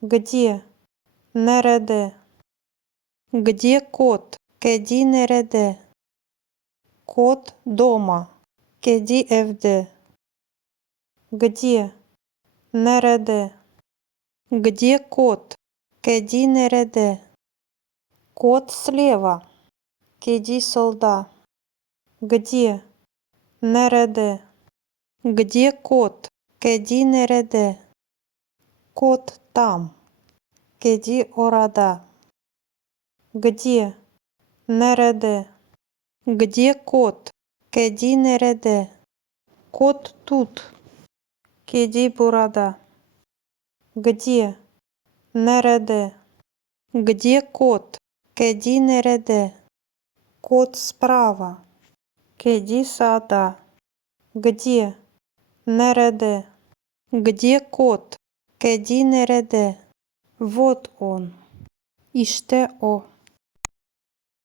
Где? Nerede? Где кот? Kedi nerede? Кот дома. Kedi evde. Где? Nerede? Где кот? Kedi nerede? Кот слева. Kedi solda. Где? Nerede? Где кот? Kedi nerede? Кот там. Kedi orada. Где? Nerede? Где кот? Kedi nerede? Кот тут. Kedi burada. Где? Nerede? Где кот? Kedi nerede? Кот справа. Kedi sağda. Где? Nerede? Где кот? Kedi nerede? Вот он. İşte o.